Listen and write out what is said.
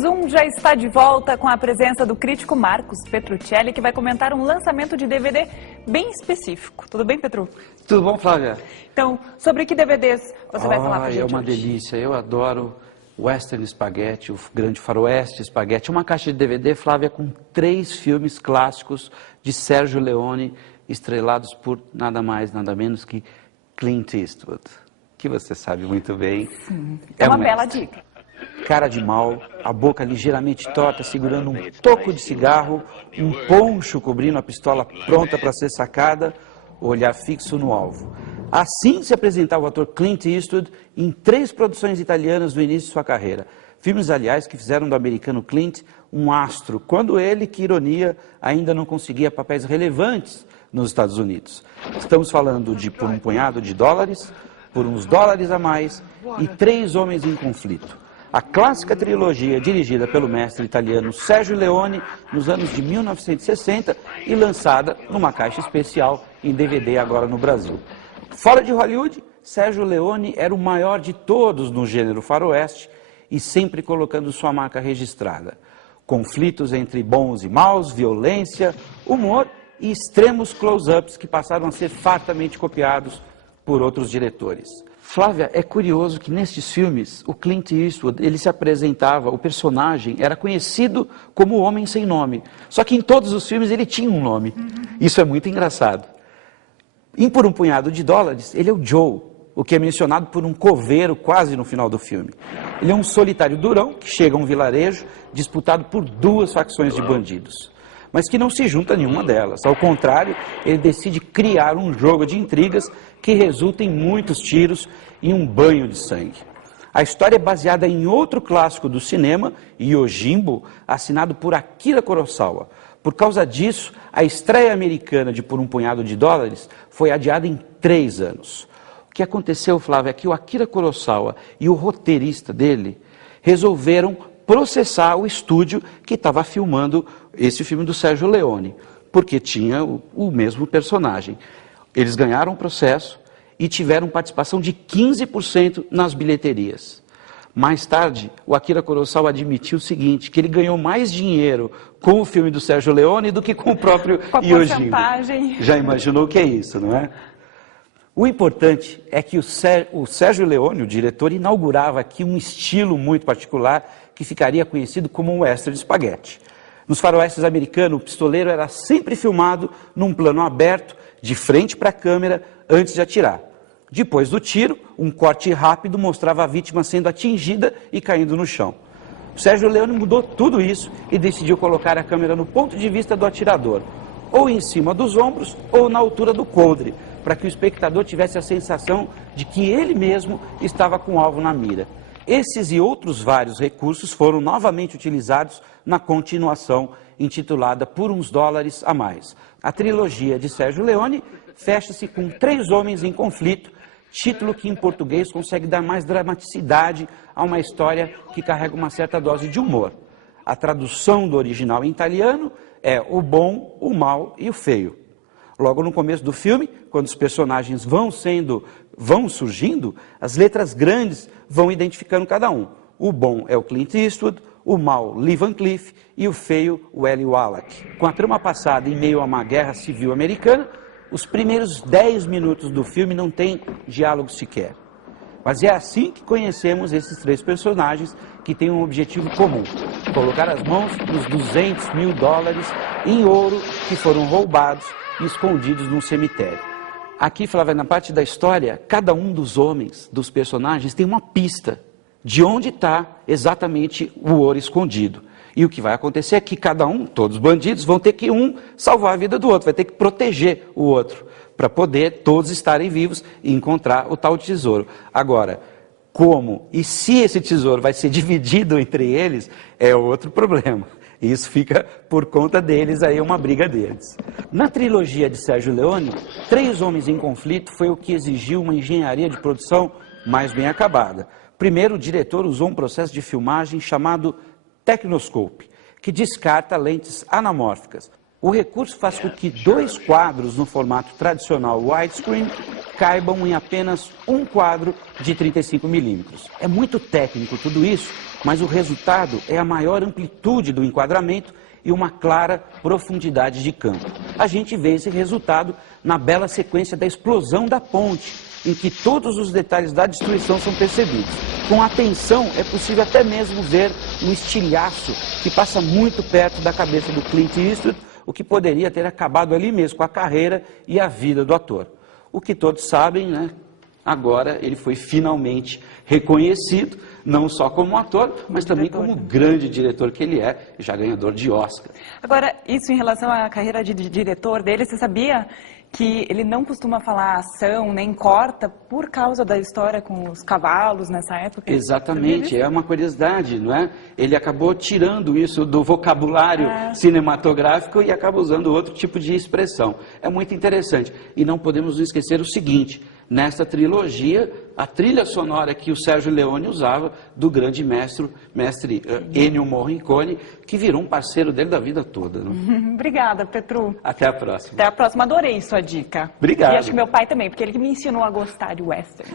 Zoom já está de volta com a presença do crítico Marcos Petruccelli, que vai comentar um lançamento de DVD bem específico. Tudo bem, Petru? Tudo bom, Flávia? Então, sobre que DVDs você vai falar pra gente É uma hoje? delícia, eu adoro Western Spaghetti, o Grande Faroeste Spaghetti. Uma caixa de DVD, Flávia, com 3 filmes clássicos de Sérgio Leone, estrelados por nada mais, nada menos que Clint Eastwood, que você sabe muito bem. É uma um bela mestre. dica. Cara de mal, a boca ligeiramente torta, segurando um toco de cigarro, um poncho cobrindo a pistola pronta para ser sacada, olhar fixo no alvo. Assim se apresentava o ator Clint Eastwood em 3 produções italianas do início de sua carreira. Filmes, aliás, que fizeram do americano Clint um astro, quando ele, que ironia, ainda não conseguia papéis relevantes nos Estados Unidos. Estamos falando de Por um Punhado de Dólares, Por uns Dólares a Mais e 3 Homens em Conflito. A clássica trilogia dirigida pelo mestre italiano Sergio Leone nos anos de 1960 e lançada numa caixa especial em DVD agora no Brasil. Fora de Hollywood, Sergio Leone era o maior de todos no gênero faroeste e sempre colocando sua marca registrada. Conflitos entre bons e maus, violência, humor e extremos close-ups que passaram a ser fartamente copiados por outros diretores. Flávia, é curioso que nestes filmes, o Clint Eastwood, ele se apresentava, o personagem era conhecido como o Homem Sem Nome. Só que em todos os filmes ele tinha um nome. Isso é muito engraçado. Em Por um Punhado de Dólares, ele é o Joe, o que é mencionado por um coveiro quase no final do filme. Ele é um solitário durão que chega a um vilarejo disputado por 2 facções de bandidos, mas que não se junta a nenhuma delas. Ao contrário, ele decide criar um jogo de intrigas que resulta em muitos tiros e um banho de sangue. A história é baseada em outro clássico do cinema, Yojimbo, assinado por Akira Kurosawa. Por causa disso, a estreia americana de Por um Punhado de Dólares foi adiada em 3 anos. O que aconteceu, Flávia, é que o Akira Kurosawa e o roteirista dele resolveram processar o estúdio que estava filmando esse filme do Sérgio Leone, porque tinha o mesmo personagem. Eles ganharam o processo e tiveram participação de 15% nas bilheterias. Mais tarde, o Akira Kurosawa admitiu o seguinte, que ele ganhou mais dinheiro com o filme do Sérgio Leone do que com o próprio Yojimbo. Já imaginou o que é isso, não é? O importante é que o Sérgio Leone, o diretor, inaugurava aqui um estilo muito particular que ficaria conhecido como um western spaghetti. Nos faroestes americanos, o pistoleiro era sempre filmado num plano aberto, de frente para a câmera, antes de atirar. Depois do tiro, um corte rápido mostrava a vítima sendo atingida e caindo no chão. O Sérgio Leone mudou tudo isso e decidiu colocar a câmera no ponto de vista do atirador, ou em cima dos ombros ou na altura do coldre, para que o espectador tivesse a sensação de que ele mesmo estava com o alvo na mira. Esses e outros vários recursos foram novamente utilizados na continuação intitulada Por uns Dólares a Mais. A trilogia de Sérgio Leone fecha-se com 3 Homens em Conflito, título que em português consegue dar mais dramaticidade a uma história que carrega uma certa dose de humor. A tradução do original em italiano é O Bom, o Mal e o Feio. Logo no começo do filme, quando os personagens vão surgindo, as letras grandes vão identificando cada um. O bom é o Clint Eastwood, o mal, Lee Van Cleef, e o feio, o Eli Wallach. Com a trama passada em meio a uma guerra civil americana, os primeiros 10 minutos do filme não tem diálogo sequer. Mas é assim que conhecemos esses 3 personagens que têm um objetivo comum: colocar as mãos nos 200 mil dólares em ouro que foram roubados e escondidos num cemitério. Aqui, Flávia, na parte da história, cada um dos homens, dos personagens, tem uma pista de onde está exatamente o ouro escondido. E o que vai acontecer é que cada um, todos os bandidos, vão ter que salvar a vida do outro, vai ter que proteger o outro, para poder todos estarem vivos e encontrar o tal tesouro. Agora, como e se esse tesouro vai ser dividido entre eles, é outro problema. Isso fica por conta deles, aí é uma briga deles. Na trilogia de Sérgio Leone, 3 Homens em Conflito foi o que exigiu uma engenharia de produção mais bem acabada. Primeiro, o diretor usou um processo de filmagem chamado Technoscope, que descarta lentes anamórficas. O recurso faz com que 2 quadros no formato tradicional widescreen caibam em apenas um quadro de 35 milímetros. É muito técnico tudo isso, mas o resultado é a maior amplitude do enquadramento e uma clara profundidade de campo. A gente vê esse resultado na bela sequência da explosão da ponte, em que todos os detalhes da destruição são percebidos. Com atenção, é possível até mesmo ver um estilhaço que passa muito perto da cabeça do Clint Eastwood, o que poderia ter acabado ali mesmo com a carreira e a vida do ator. O que todos sabem, né? Agora ele foi finalmente reconhecido, não só como ator, mas também como grande diretor que ele é, já ganhador de Oscar. Agora, isso em relação à carreira de diretor dele, você sabia que ele não costuma falar ação, nem corta, por causa da história com os cavalos nessa época? Exatamente, é uma curiosidade, não é? Ele acabou tirando isso do vocabulário cinematográfico e acaba usando outro tipo de expressão. É muito interessante. E não podemos esquecer o seguinte: nessa trilogia, a trilha sonora que o Sérgio Leone usava, do grande mestre Ennio Morricone, que virou um parceiro dele da vida toda. Né? Obrigada, Petru. Até a próxima. Até a próxima, adorei sua dica. Obrigado. E acho que meu pai também, porque ele que me ensinou a gostar de western.